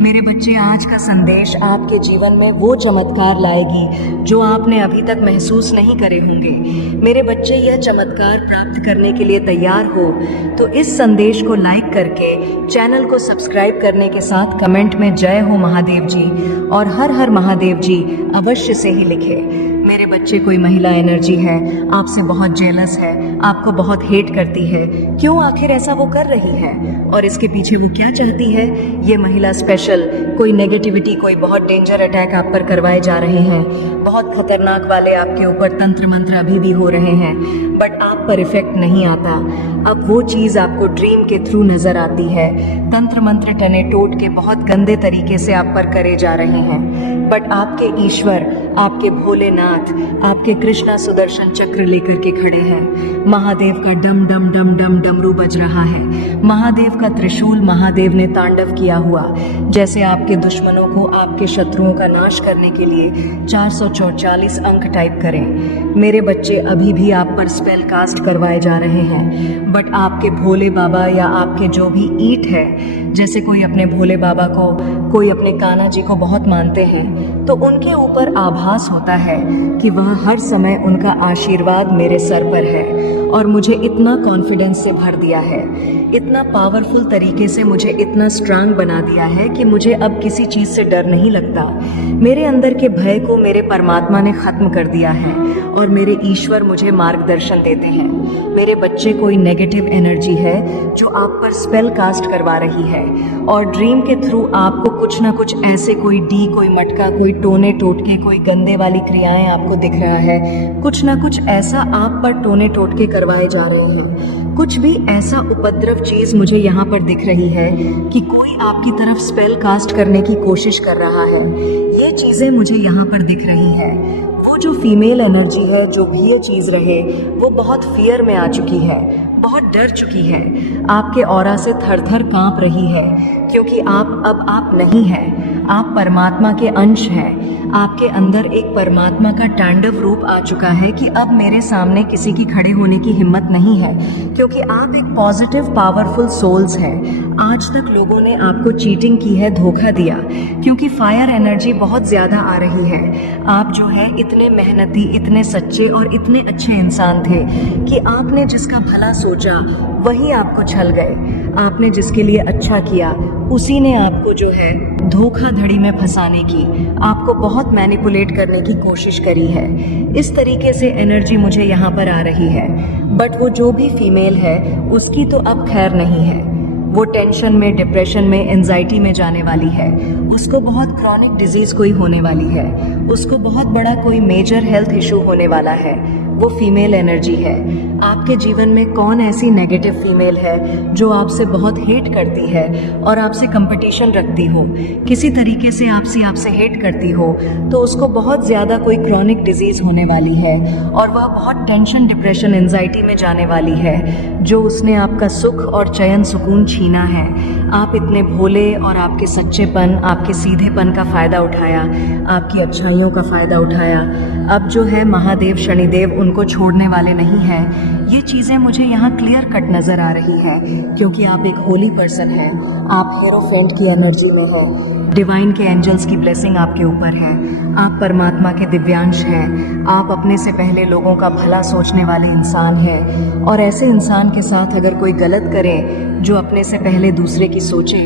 मेरे बच्चे, आज का संदेश आपके जीवन में वो चमत्कार लाएगी जो आपने अभी तक महसूस नहीं करे होंगे। मेरे बच्चे, यह चमत्कार प्राप्त करने के लिए तैयार हो तो इस संदेश को लाइक करके चैनल को सब्सक्राइब करने के साथ कमेंट में जय हो महादेव जी और हर हर महादेव जी अवश्य से ही लिखे। मेरे बच्चे, कोई महिला एनर्जी है, आपसे बहुत जेलस है, आपको बहुत हेट करती है। क्यों आखिर ऐसा वो कर रही है और इसके पीछे वो क्या चाहती है? ये महिला स्पेशल कोई नेगेटिविटी, कोई बहुत डेंजर अटैक आप पर करवाए जा रहे हैं। बहुत खतरनाक वाले आपके ऊपर तंत्र मंत्र अभी भी हो रहे हैं, बट आप पर इफेक्ट नहीं आता। अब वो चीज़ आपको ड्रीम के थ्रू नजर आती है। तंत्र मंत्र टने टोट के बहुत गंदे तरीके से आप पर करे जा रहे हैं, बट आपके ईश्वर, आपके भोलेनाथ, आपके कृष्णा सुदर्शन चक्र लेकर के खड़े हैं। महादेव का डम डम डम डम डमरू बज रहा है। महादेव का त्रिशूल महादेव ने तांडव किया हुआ, जैसे आपके दुश्मनों को, आपके शत्रुओं का नाश करने के लिए 444 अंक टाइप करें। मेरे बच्चे, अभी भी आप पर स्पेल कास्ट करवाए जा रहे हैं, बट आपके भोले बाबा या आपके जो भी ईट है, जैसे कोई अपने भोले बाबा को, कोई अपने कान्हा जी को बहुत मानते हैं, तो उनके ऊपर आभास होता है कि वह हर समय उनका आशीर्वाद मेरे सर पर है और मुझे इतना कॉन्फिडेंस से भर दिया है, इतना पावरफुल तरीके से मुझे इतना स्ट्रांग बना दिया है कि मुझे अब किसी चीज़ से डर नहीं लगता। मेरे अंदर के भय को मेरे परमात्मा ने ख़त्म कर दिया है और मेरे ईश्वर मुझे मार्गदर्शन देते हैं। मेरे बच्चे, कोई नेगेटिव एनर्जी है जो आप पर स्पेल कास्ट करवा रही है और ड्रीम के थ्रू आपको कुछ ना कुछ ऐसे, कोई डी, कोई मटका, कोई टोने टोटके, कोई गंदे वाली क्रियाएं आपको दिख रहा है। कुछ ना कुछ ऐसा आप पर टोने टोटके करवाए जा रहे हैं। कुछ भी ऐसा उपद्रव चीज़ मुझे यहाँ पर दिख रही है कि कोई आपकी तरफ स्पेल कास्ट करने की कोशिश कर रहा है। ये चीज़ें मुझे यहाँ पर दिख रही है। वो जो फीमेल एनर्जी है, जो भी ये चीज़ रहे, वो बहुत फियर में आ चुकी है, बहुत डर चुकी है, आपके ऑरा से थर थर कांप रही है, क्योंकि आप नहीं हैं, आप परमात्मा के अंश हैं। आपके अंदर एक परमात्मा का तांडव रूप आ चुका है कि अब मेरे सामने किसी की खड़े होने की हिम्मत नहीं है, क्योंकि आप एक पॉजिटिव पावरफुल सोल्स हैं। आज तक लोगों ने आपको चीटिंग की है, धोखा दिया, क्योंकि फायर एनर्जी बहुत ज़्यादा आ रही है। आप जो है इतने मेहनती, इतने सच्चे और इतने अच्छे इंसान थे कि आपने जिसका भला सोचा वही आपको छल गए। आपने जिसके लिए अच्छा किया उसी ने आपको जो है धोखाधड़ी में फंसाने की, आपको बहुत मैनिपुलेट करने की कोशिश करी है। इस तरीके से एनर्जी मुझे यहाँ पर आ रही है। बट वो जो भी फीमेल है उसकी तो अब खैर नहीं है। वो टेंशन में, डिप्रेशन में, एंजाइटी में जाने वाली है। उसको बहुत क्रॉनिक डिजीज़ कोई होने वाली है, उसको बहुत बड़ा कोई मेजर हेल्थ इशू होने वाला है। वो फीमेल एनर्जी है। आपके जीवन में कौन ऐसी नेगेटिव फीमेल है जो आपसे बहुत हेट करती है और आपसे कंपटीशन रखती हो, किसी तरीके से आपसे हेट करती हो, तो उसको बहुत ज़्यादा कोई क्रॉनिक डिजीज़ होने वाली है और वह बहुत टेंशन, डिप्रेशन, एंजाइटी में जाने वाली है। जो उसने आपका सुख और चयन सुकून छीना है, आप इतने भोले और आपके सच्चेपन, आपके सीधेपन का फ़ायदा उठाया, आपकी अच्छाइयों का फ़ायदा उठाया। अब जो है महादेव, शनिदेव उनको छोड़ने वाले नहीं हैं। ये चीज़ें मुझे यहाँ क्लियर कट नज़र आ रही हैं, क्योंकि आप एक होली पर्सन हैं, आप हेरोफेंट की एनर्जी में हैं, डिवाइन के एंजल्स की ब्लेसिंग आपके ऊपर है, आप परमात्मा के दिव्यांश हैं, आप अपने से पहले लोगों का भला सोचने वाले इंसान हैं। और ऐसे इंसान के साथ अगर कोई गलत करे जो अपने से पहले दूसरे की सोचे,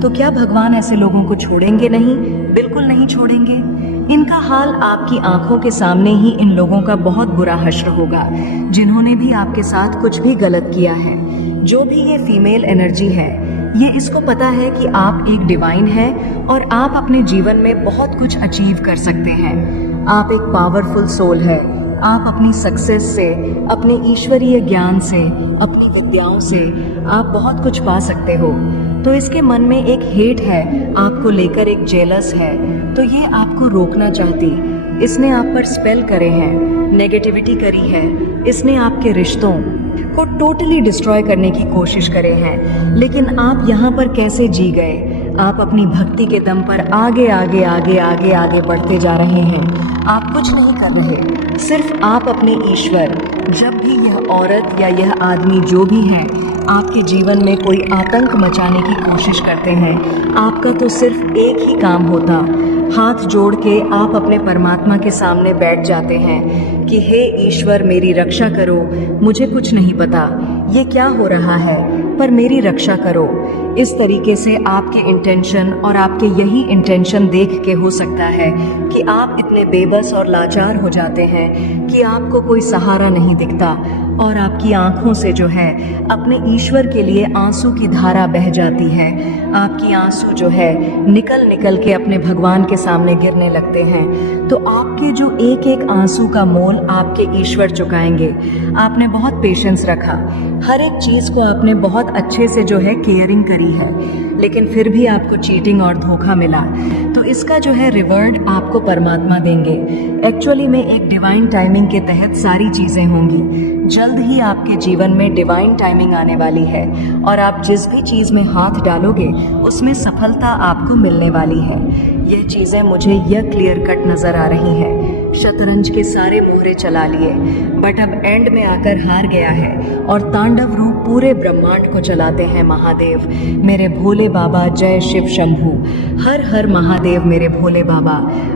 तो क्या भगवान ऐसे लोगों को छोड़ेंगे? नहीं, बिल्कुल नहीं छोड़ेंगे। इनका हाल आपकी आंखों के सामने ही इन लोगों का बहुत बुरा हश्र होगा, जिन्होंने भी आपके साथ कुछ भी गलत किया है। जो भी ये फीमेल एनर्जी है, ये इसको पता है कि आप एक डिवाइन हैं और आप अपने जीवन में बहुत कुछ अचीव कर सकते हैं। आप एक पावरफुल सोल है। आप अपनी सक्सेस से, अपने ईश्वरीय ज्ञान से, अपनी विद्याओं से आप बहुत कुछ पा सकते हो। तो इसके मन में एक हेट है, आपको लेकर एक जेलस है, तो ये आपको रोकना चाहती। इसने आप पर स्पेल करे हैं, नेगेटिविटी करी है, इसने आपके रिश्तों को टोटली डिस्ट्रॉय करने की कोशिश करे हैं। लेकिन आप यहाँ पर कैसे जी गए? आप अपनी भक्ति के दम पर आगे आगे आगे आगे आगे बढ़ते जा रहे हैं। आप कुछ नहीं कर रहे, सिर्फ आप अपने ईश्वर। जब भी यह औरत या यह आदमी जो भी है आपके जीवन में कोई आतंक मचाने की कोशिश करते हैं, आपका तो सिर्फ एक ही काम होता, हाथ जोड़ के आप अपने परमात्मा के सामने बैठ जाते हैं कि हे ईश्वर मेरी रक्षा करो, मुझे कुछ नहीं पता ये क्या हो रहा है, पर मेरी रक्षा करो। इस तरीके से आपके इंटेंशन और आपके यही इंटेंशन देख के हो सकता है कि आप इतने बेबस और लाचार हो जाते हैं कि आपको कोई सहारा नहीं दिखता और आपकी आंखों से जो है अपने ईश्वर के लिए आंसू की धारा बह जाती है। आपकी आंसू जो है निकल निकल के अपने भगवान के सामने गिरने लगते हैं। तो आपके जो एक एक आंसू का मोल आपके ईश्वर चुकाएंगे। आपने बहुत पेशेंस रखा, हर एक चीज़ को आपने बहुत अच्छे से जो है केयरिंग करी है, लेकिन फिर भी आपको चीटिंग और धोखा मिला, तो इसका जो है रिवॉर्ड आपको परमात्मा देंगे। एक्चुअली में एक डिवाइन टाइमिंग के तहत सारी चीज़ें होंगी। जल्द ही आपके जीवन में डिवाइन टाइमिंग आने वाली है और आप जिस भी चीज़ में हाथ डालोगे उसमें सफलता आपको मिलने वाली है। यह चीज़ें मुझे यह क्लियर कट नज़र आ रही हैं। शतरंज के सारे मोहरे चला लिए, बट अब एंड में आकर हार गया है और तांडव रूप पूरे ब्रह्मांड को चलाते हैं महादेव। मेरे भोले बाबा जय शिव शंभू, हर हर महादेव मेरे भोले बाबा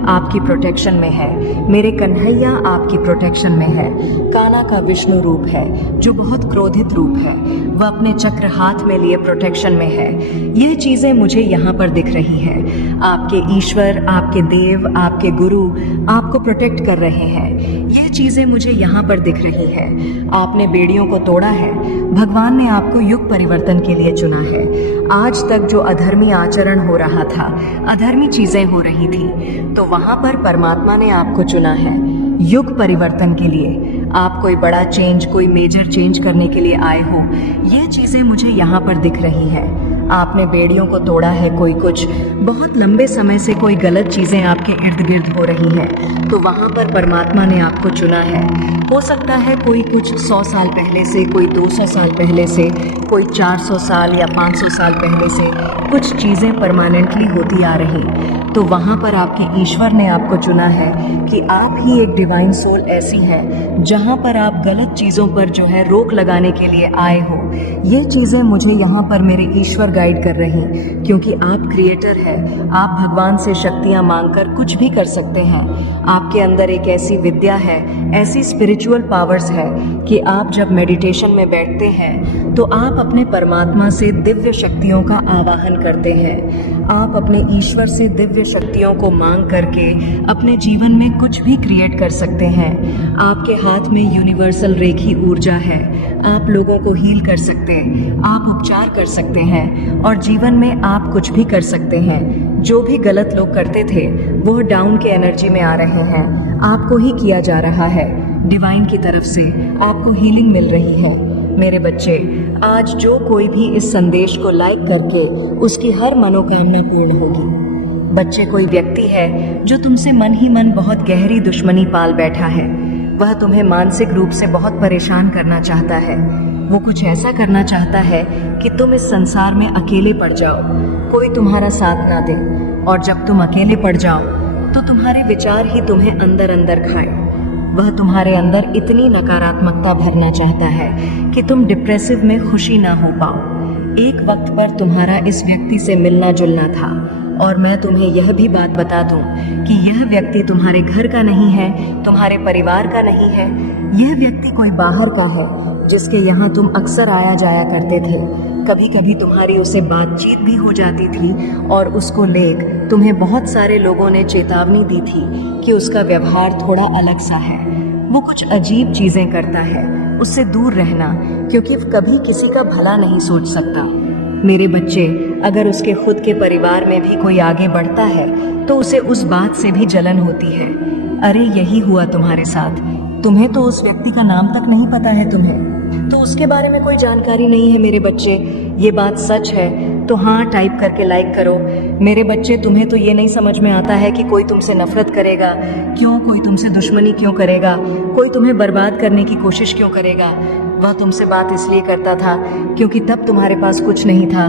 आपकी प्रोटेक्शन में है। मेरे कन्हैया आपकी प्रोटेक्शन में है। काना का विष्णु रूप है जो बहुत क्रोधित रूप है, वह अपने चक्र हाथ में लिए प्रोटेक्शन में है। यह चीज़ें मुझे यहाँ पर दिख रही है। आपके ईश्वर, आपके देव, आपके गुरु आपको प्रोटेक्ट कर रहे हैं। यह चीज़ें मुझे यहाँ पर दिख रही है। आपने बेड़ियों को तोड़ा है, भगवान ने आपको युग परिवर्तन के लिए चुना है। आज तक जो अधर्मी आचरण हो रहा था, अधर्मी चीज़ें हो रही थी, तो वहाँ पर परमात्मा ने आपको चुना है युग परिवर्तन के लिए। आप कोई बड़ा चेंज, कोई मेजर चेंज करने के लिए आए हो। ये चीज़ें मुझे यहाँ पर दिख रही हैं। आपने बेड़ियों को तोड़ा है, कोई कुछ बहुत लंबे समय से कोई गलत चीज़ें आपके इर्द गिर्द हो रही हैं, तो वहाँ पर परमात्मा ने आपको चुना है। हो सकता है कोई कुछ 100 साल पहले से, कोई 200 साल पहले से, कोई 400 साल या 500 साल पहले से कुछ चीज़ें परमानेंटली होती आ रही, तो वहाँ पर आपके ईश्वर ने आपको चुना है कि आप ही एक डिवाइन सोल ऐसी है जहाँ पर आप गलत चीज़ों पर जो है रोक लगाने के लिए आए हो। ये चीज़ें मुझे यहाँ पर मेरे ईश्वर गाइड कर रही, क्योंकि आप क्रिएटर है। आप भगवान से शक्तियाँ मांगकर कुछ भी कर सकते हैं। आपके अंदर एक ऐसी विद्या है, ऐसी स्पिरिचुअल पावर्स है कि आप जब मेडिटेशन में बैठते हैं तो आप अपने परमात्मा से दिव्य शक्तियों का आवाहन करते हैं। आप अपने ईश्वर से दिव्य शक्तियों को मांग करके अपने जीवन में कुछ भी क्रिएट कर सकते हैं। आपके हाथ में यूनिवर्सल रेखी ऊर्जा है। आप लोगों को हील कर सकते हैं, आप उपचार कर सकते हैं और जीवन में आप कुछ भी कर सकते हैं। जो भी गलत लोग करते थे वो डाउन के एनर्जी में आ रहे हैं, आपको ही किया जा रहा है। डिवाइन की तरफ से आपको हीलिंग मिल रही है। मेरे बच्चे, आज जो कोई भी इस संदेश को लाइक करके उसकी हर मनोकामना पूर्ण होगी। बच्चे, कोई व्यक्ति है जो तुमसे मन ही मन बहुत गहरी दुश्मनी पाल बैठा है। वह तुम्हें मानसिक रूप से बहुत परेशान करना चाहता है। वो कुछ ऐसा करना चाहता है कि तुम इस संसार में अकेले पड़ जाओ, कोई तुम्हारा साथ ना दे, और जब तुम अकेले पड़ जाओ तो तुम्हारे विचार ही तुम्हें अंदर अंदर खाएं। वह तुम्हारे अंदर इतनी नकारात्मकता भरना चाहता है कि तुम डिप्रेसिव में खुशी ना हो पाओ। एक वक्त पर तुम्हारा इस व्यक्ति से मिलना जुलना था, और मैं तुम्हें यह भी बात बता दूं कि यह व्यक्ति तुम्हारे घर का नहीं है, तुम्हारे परिवार का नहीं है। यह व्यक्ति कोई बाहर का है जिसके यहाँ तुम अक्सर आया जाया करते थे। कभी कभी तुम्हारी उससे बातचीत भी हो जाती थी और उसको लेकर तुम्हें बहुत सारे लोगों ने चेतावनी दी थी कि उसका व्यवहार थोड़ा अलग सा है, वो कुछ अजीब चीज़ें करता है, उससे दूर रहना, क्योंकि कभी किसी का भला नहीं सोच सकता। मेरे बच्चे, अगर उसके खुद के परिवार में भी कोई आगे बढ़ता है तो उसे उस बात से भी जलन होती है। अरे यही हुआ तुम्हारे साथ। तुम्हें तो उस व्यक्ति का नाम तक नहीं पता है, तुम्हें तो उसके बारे में कोई जानकारी नहीं है। मेरे बच्चे, ये बात सच है। तो हाँ टाइप करके लाइक करो। मेरे बच्चे, तुम्हें तो ये नहीं समझ में आता है कि कोई तुमसे नफरत करेगा क्यों, कोई तुमसे दुश्मनी क्यों करेगा, कोई तुम्हें बर्बाद करने की कोशिश क्यों करेगा। वह तुमसे बात इसलिए करता था क्योंकि तब तुम्हारे पास कुछ नहीं था।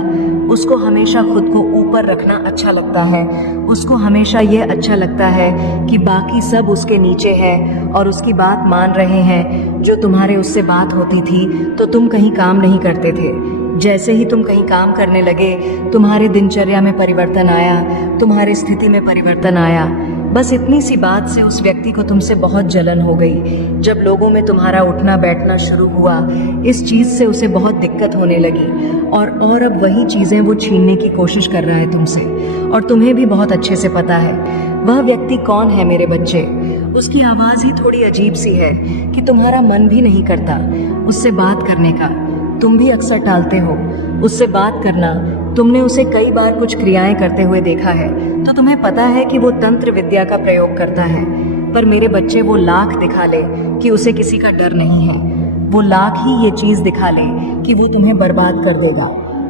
उसको हमेशा खुद को ऊपर रखना अच्छा लगता है। उसको हमेशा ये अच्छा लगता है कि बाकी सब उसके नीचे है और उसकी बात मान रहे हैं। जो तुम्हारे उससे बात होती थी तो तुम कहीं काम नहीं करते थे। जैसे ही तुम कहीं काम करने लगे, तुम्हारे दिनचर्या में परिवर्तन आया, तुम्हारी स्थिति में परिवर्तन आया। बस इतनी सी बात से उस व्यक्ति को तुमसे बहुत जलन हो गई। जब लोगों में तुम्हारा उठना बैठना शुरू हुआ, इस चीज़ से उसे बहुत दिक्कत होने लगी और अब वही चीज़ें वो छीनने की कोशिश कर रहा है तुमसे। और तुम्हें भी बहुत अच्छे से पता है वह व्यक्ति कौन है मेरे बच्चे। उसकी आवाज़ ही थोड़ी अजीब सी है कि तुम्हारा मन भी नहीं करता उससे बात करने का। तुम भी अक्सर टालते हो उससे बात करना। तुमने उसे कई बार कुछ क्रियाएं करते हुए देखा है तो तुम्हें पता है कि वो तंत्र विद्या का प्रयोग करता है। पर मेरे बच्चे, वो लाख दिखा ले कि उसे किसी का डर नहीं है, वो लाख ही ये चीज़ दिखा ले कि वो तुम्हें बर्बाद कर देगा।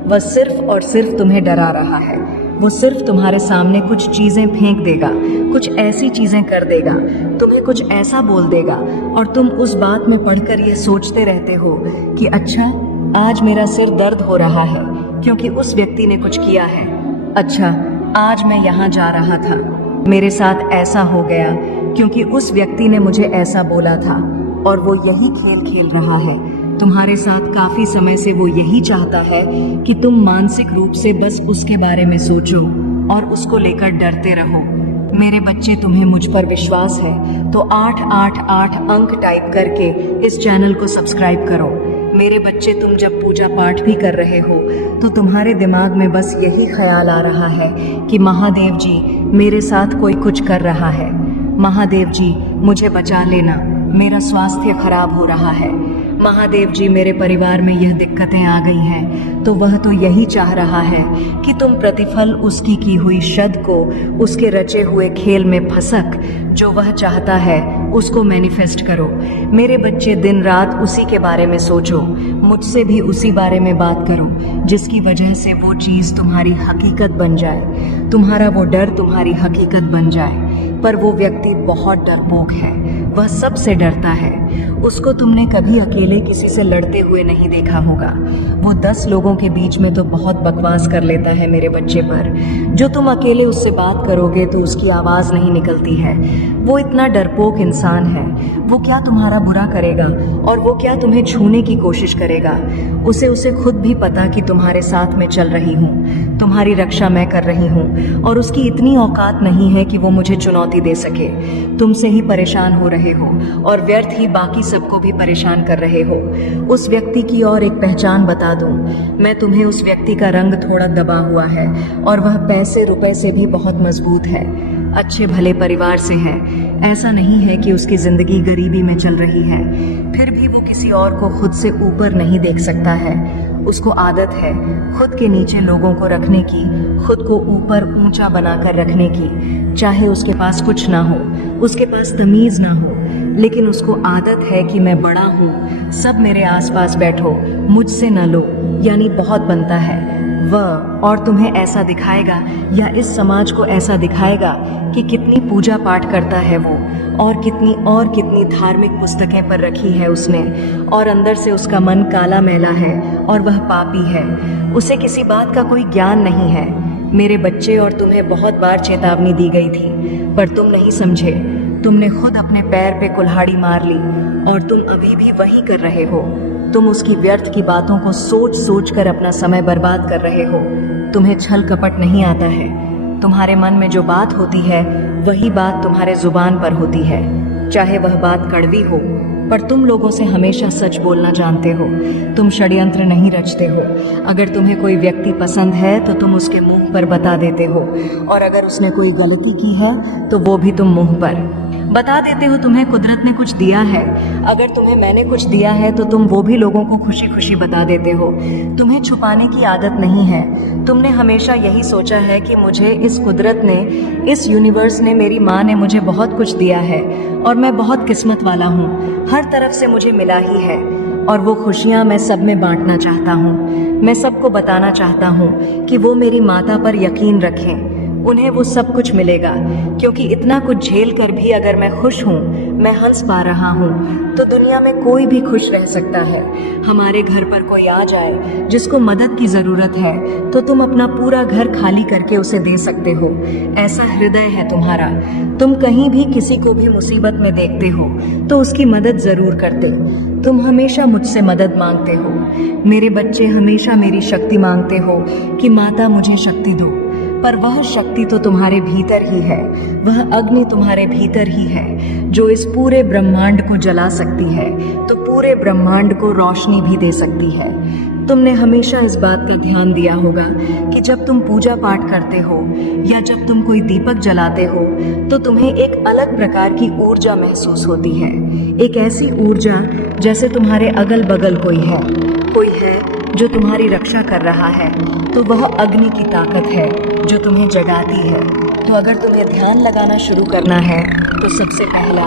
वह सिर्फ और सिर्फ तुम्हें डरा रहा है। वो सिर्फ तुम्हारे सामने कुछ चीज़ें फेंक देगा, कुछ ऐसी चीज़ें कर देगा, तुम्हें कुछ ऐसा बोल देगा और तुम उस बात में पढ़कर ये सोचते रहते हो कि अच्छा आज मेरा सिर दर्द हो रहा है क्योंकि उस व्यक्ति ने कुछ किया है। अच्छा आज मैं यहाँ जा रहा था, मेरे साथ ऐसा हो गया क्योंकि उस व्यक्ति ने मुझे ऐसा बोला था। और वो यही खेल खेल रहा है तुम्हारे साथ। काफी समय से वो यही चाहता है कि तुम मानसिक रूप से बस उसके बारे में सोचो और उसको लेकर डरते रहो। मेरे बच्चे, तुम्हें मुझ पर विश्वास है तो 888 अंक टाइप करके इस चैनल को सब्सक्राइब करो। मेरे बच्चे, तुम जब पूजा पाठ भी कर रहे हो तो तुम्हारे दिमाग में बस यही ख्याल आ रहा है कि महादेव जी मेरे साथ कोई कुछ कर रहा है, महादेव जी मुझे बचा लेना, मेरा स्वास्थ्य खराब हो रहा है, महादेव जी मेरे परिवार में यह दिक्कतें आ गई हैं। तो वह तो यही चाह रहा है कि तुम प्रतिफल उसकी की हुई शद को, उसके रचे हुए खेल में फंसक जो वह चाहता है उसको मैनिफेस्ट करो। मेरे बच्चे, दिन रात उसी के बारे में सोचो, मुझसे भी उसी बारे में बात करो जिसकी वजह से वो चीज़ तुम्हारी हकीकत बन जाए, तुम्हारा वो डर तुम्हारी हकीकत बन जाए। पर वो व्यक्ति बहुत डरपोक है, वह सबसे डरता है। उसको तुमने कभी अकेले किसी से लड़ते हुए नहीं देखा होगा। वो 10 लोगों के बीच में तो बहुत बकवास कर लेता है मेरे बच्चे पर। जो तुम अकेले उससे बात करोगे तो उसकी आवाज़ नहीं निकलती है। वो इतना डरपोक इंसान है। वो क्या तुम्हारा बुरा करेगा और वो क्या तुम्हें छूने की कोशिश करेगा। उसे खुद भी पता कि तुम्हारे साथ मैं चल रही हूँ, तुम्हारी रक्षा मैं कर रही हूँ और उसकी इतनी औकात नहीं है कि वो मुझे चुनौती दे सके। तुमसे ही परेशान हो रहे हो और व्यर्थ ही बाकी सबको भी परेशान कर रहे हो। उस व्यक्ति की और एक पहचान बता दूं, मैं तुम्हें उस व्यक्ति का रंग थोड़ा दबा हुआ है और वह पैसे रुपए से भी बहुत मजबूत है, अच्छे भले परिवार से है। ऐसा नहीं है कि उसकी जिंदगी गरीबी में चल रही है, फिर भी वो किसी और को खुद से ऊपर नहीं देख सकता है। उसको आदत है खुद के नीचे लोगों को रखने की, खुद को ऊपर ऊंचा बनाकर रखने की। चाहे उसके पास कुछ ना हो, उसके पास तमीज़ ना हो, लेकिन उसको आदत है कि मैं बड़ा हूँ, सब मेरे आसपास बैठो, मुझसे न लो, यानी बहुत बनता है वह। और तुम्हें ऐसा दिखाएगा या इस समाज को ऐसा दिखाएगा कि कितनी पूजा पाठ करता है वो और कितनी धार्मिक पुस्तकें पर रखी है उसने, और अंदर से उसका मन काला मैला है और वह पापी है। उसे किसी बात का कोई ज्ञान नहीं है मेरे बच्चे। और तुम्हें बहुत बार चेतावनी दी गई थी पर तुम नहीं समझे। तुमने खुद अपने पैर पे कुल्हाड़ी मार ली और तुम अभी भी वही कर रहे हो। तुम उसकी व्यर्थ की बातों को सोच सोच कर अपना समय बर्बाद कर रहे हो। तुम्हें छल कपट नहीं आता है। तुम्हारे मन में जो बात होती है वही बात तुम्हारे जुबान पर होती है, चाहे वह बात कड़वी हो। पर तुम लोगों से हमेशा सच बोलना जानते हो, तुम षड्यंत्र नहीं रचते हो। अगर तुम्हें कोई व्यक्ति पसंद है तो तुम उसके मुंह पर बता देते हो, और अगर उसने कोई गलती की है तो वो भी तुम मुंह पर बता देते हो। तुम्हें कुदरत ने कुछ दिया है, अगर तुम्हें मैंने कुछ दिया है तो तुम वो भी लोगों को खुशी खुशी बता देते हो। तुम्हें छुपाने की आदत नहीं है। तुमने हमेशा यही सोचा है कि मुझे इस कुदरत ने, इस यूनिवर्स ने, मेरी माँ ने मुझे बहुत कुछ दिया है और मैं बहुत किस्मत वाला हूँ, हर तरफ से मुझे मिला ही है। और वो खुशियाँ मैं सब में बांटना चाहता हूँ। मैं सबको बताना चाहता हूँ कि वो मेरी माता पर यकीन रखें, उन्हें वो सब कुछ मिलेगा, क्योंकि इतना कुछ झेल कर भी अगर मैं खुश हूँ, मैं हंस पा रहा हूँ, तो दुनिया में कोई भी खुश रह सकता है। हमारे घर पर कोई आ जाए जिसको मदद की ज़रूरत है, तो तुम अपना पूरा घर खाली करके उसे दे सकते हो। ऐसा हृदय है तुम्हारा। तुम कहीं भी किसी को भी मुसीबत में देखते हो तो उसकी मदद ज़रूर करते। तुम हमेशा मुझसे मदद मांगते हो। मेरे बच्चे हमेशा मेरी शक्ति मांगते हो कि माता मुझे शक्ति दो, पर वह शक्ति तो तुम्हारे भीतर ही है। वह अग्नि तुम्हारे भीतर ही है जो इस पूरे ब्रह्मांड को जला सकती है, तो पूरे ब्रह्मांड को रोशनी भी दे सकती है। तुमने हमेशा इस बात का ध्यान दिया होगा कि जब तुम पूजा पाठ करते हो या जब तुम कोई दीपक जलाते हो तो तुम्हें एक अलग प्रकार की ऊर्जा महसूस होती है। एक ऐसी ऊर्जा जैसे तुम्हारे अगल बगल कोई है जो तुम्हारी रक्षा कर रहा है, तो वह अग्नि की ताकत है जो तुम्हें जगाती है। तो अगर तुम्हें ध्यान लगाना शुरू करना है तो सबसे पहला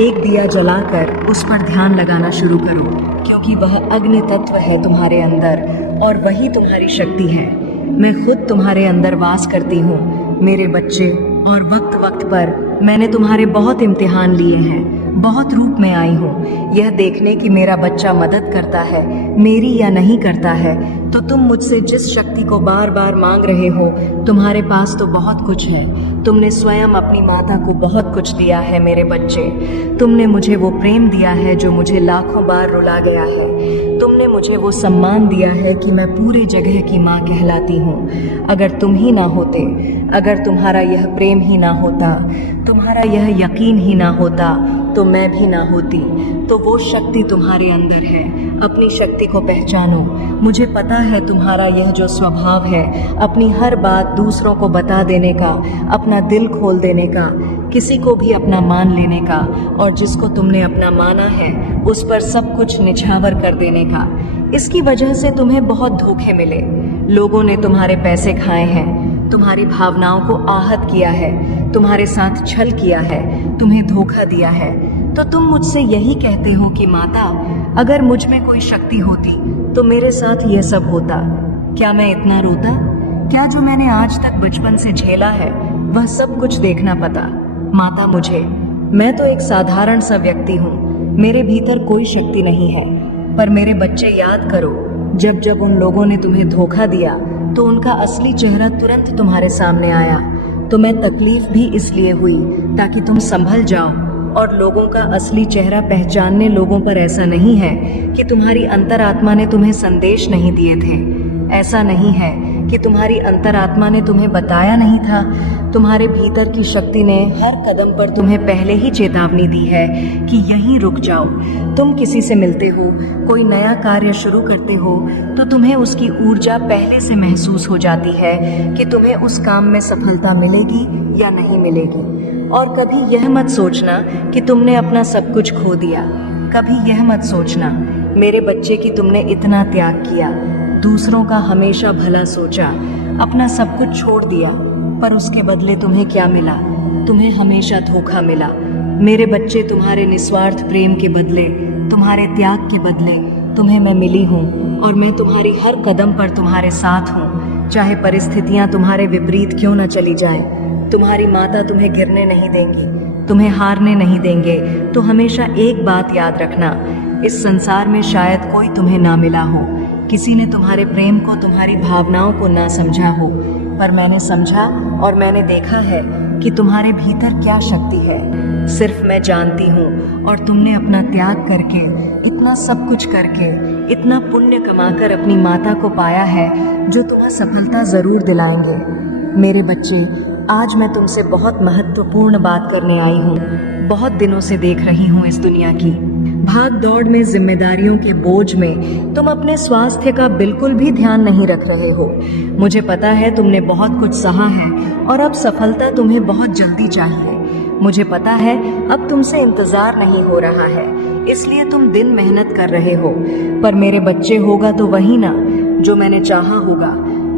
एक दिया जलाकर उस पर ध्यान लगाना शुरू करो, क्योंकि वह अग्नि तत्व है तुम्हारे अंदर और वही तुम्हारी शक्ति है। मैं खुद तुम्हारे अंदर वास करती हूँ मेरे बच्चे, और वक्त वक्त पर मैंने तुम्हारे बहुत इम्तिहान लिए हैं। बहुत रूप में आई हूँ यह देखने कि मेरा बच्चा मदद करता है मेरी या नहीं करता है। तो तुम मुझसे जिस शक्ति को बार बार मांग रहे हो, तुम्हारे पास तो बहुत कुछ है। तुमने स्वयं अपनी माता को बहुत कुछ दिया है मेरे बच्चे। तुमने मुझे वो प्रेम दिया है जो मुझे लाखों बार रुला गया है। तुमने मुझे वो सम्मान दिया है कि मैं पूरे जगह की माँ कहलाती हूँ। अगर तुम ही ना होते, अगर तुम्हारा यह प्रेम ही ना होता, तुम्हारा यह यकीन ही ना होता, तो मैं भी ना होती। तो वो शक्ति तुम्हारे अंदर है। अपनी शक्ति को पहचानो। मुझे पता है तुम्हारा यह जो स्वभाव है अपनी हर बात दूसरों को बता देने का, अपना दिल खोल देने का, किसी को भी अपना मान लेने का, और जिसको तुमने अपना माना है उस पर सब कुछ निछावर कर देने का। इसकी वजह से तुम्हें बहुत धोखे मिले। लोगों ने तुम्हारे पैसे खाए हैं, तुम्हारी भावनाओं को आहत किया है, तुम्हारे साथ छल किया है, तुम्हें धोखा दिया है। तो तुम मुझसे यही कहते हो कि माता, अगर मुझ में कोई शक्ति होती तो मेरे साथ यह सब होता। क्या मैं इतना रोता? क्या जो मैंने आज तक बचपन से झेला है वह सब कुछ देखना पता? माता मैं तो एक साधारण सा व्यक्ति हूँ, मेरे भीतर कोई शक्ति नहीं है। पर मेरे बच्चे याद करो, जब जब उन लोगों ने तुम्हें धोखा दिया तो उनका असली चेहरा तुरंत तुम्हारे सामने आया। तो मैं तकलीफ भी इसलिए हुई ताकि तुम संभल जाओ। और लोगों का असली चेहरा पहचानने लोगों पर ऐसा नहीं है कि तुम्हारी अंतरात्मा ने तुम्हें संदेश नहीं दिए थे। ऐसा नहीं है कि तुम्हारी अंतरात्मा ने तुम्हें बताया नहीं था। तुम्हारे भीतर की शक्ति ने हर कदम पर तुम्हें पहले ही चेतावनी दी है कि यहीं रुक जाओ। तुम किसी से मिलते हो, कोई नया कार्य शुरू करते हो, तो तुम्हें उसकी ऊर्जा पहले से महसूस हो जाती है कि तुम्हें उस काम में सफलता मिलेगी या नहीं मिलेगी। और कभी यह मत सोचना कि तुमने अपना सब कुछ खो दिया। कभी यह मत सोचना मेरे बच्चे कि तुमने इतना त्याग किया, दूसरों का हमेशा भला सोचा, अपना सब कुछ छोड़ दिया, पर उसके बदले तुम्हें क्या मिला? तुम्हें हमेशा धोखा मिला। मेरे बच्चे, तुम्हारे निस्वार्थ प्रेम के बदले, तुम्हारे त्याग के बदले तुम्हें मैं मिली हूँ, और मैं तुम्हारी हर कदम पर तुम्हारे साथ हूँ। चाहे परिस्थितियाँ तुम्हारे विपरीत क्यों न चली जाए, तुम्हारी माता तुम्हें गिरने नहीं देंगी, तुम्हें हारने नहीं देंगे। तो हमेशा एक बात याद रखना, इस संसार में शायद कोई तुम्हें ना मिला हो, किसी ने तुम्हारे प्रेम को, तुम्हारी भावनाओं को ना समझा हो, पर मैंने समझा और मैंने देखा है कि तुम्हारे भीतर क्या शक्ति है। सिर्फ मैं जानती हूँ। और तुमने अपना त्याग करके, इतना सब कुछ करके, इतना पुण्य कमाकर अपनी माता को पाया है जो तुम्हें सफलता जरूर दिलाएंगे। मेरे बच्चे, आज मैं तुमसे बहुत महत्वपूर्ण बात करने आई हूँ। बहुत दिनों से देख रही हूँ इस दुनिया की भाग दौड़ में, जिम्मेदारियों के बोझ में तुम अपने स्वास्थ्य का बिल्कुल भी ध्यान नहीं रख रहे हो। मुझे पता है तुमने बहुत कुछ सहा है और अब सफलता तुम्हें बहुत जल्दी चाहिए। मुझे पता है अब तुमसे इंतजार नहीं हो रहा है, इसलिए तुम दिन मेहनत कर रहे हो। पर मेरे बच्चे, होगा तो वही ना जो मैंने चाहा होगा।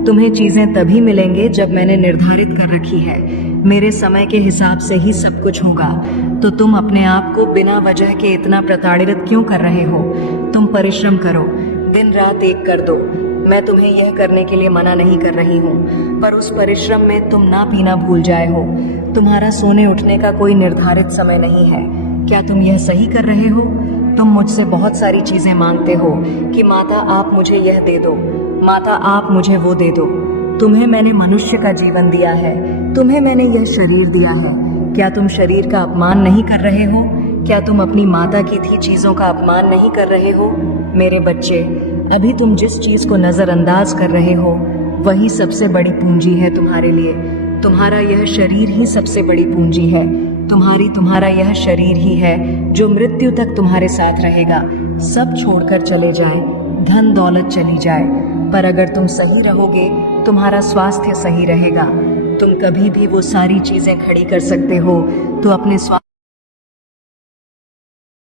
तुम्हें चीजें तभी मिलेंगे जब मैंने निर्धारित कर रखी है। मेरे समय के हिसाब से ही सब कुछ होगा। तो तुम अपने आप को बिना वजह के इतना प्रताड़ित क्यों कर रहे हो? तुम परिश्रम करो, दिन रात एक कर दो। मैं तुम्हें यह करने के लिए मना नहीं कर रही हूँ, पर उस परिश्रम में तुम ना पीना भूल जाए हो। तुम्हारा सोने उठने का कोई निर्धारित समय नहीं है। क्या तुम यह सही कर रहे हो? तुम मुझसे बहुत सारी चीजें मांगते हो कि माता आप मुझे यह दे दो, माता आप मुझे वो दे दो। तुम्हें मैंने मनुष्य का जीवन दिया है, तुम्हें मैंने यह शरीर दिया है। क्या तुम शरीर का अपमान नहीं कर रहे हो? क्या तुम अपनी माता की दी चीजों का अपमान नहीं कर रहे हो? मेरे बच्चे, अभी तुम जिस चीज को नजरअंदाज कर रहे हो वही सबसे बड़ी पूंजी है तुम्हारे लिए। तुम्हारा यह शरीर ही सबसे बड़ी पूंजी है। तुम्हारा यह शरीर ही है जो मृत्यु तक तुम्हारे साथ रहेगा। सब छोड़कर चले जाए, धन दौलत चली जाए, पर अगर तुम सही रहोगे, तुम्हारा स्वास्थ्य सही रहेगा। तुम कभी भी वो सारी चीजें खड़ी कर सकते हो। तो अपने स्वास्थ्य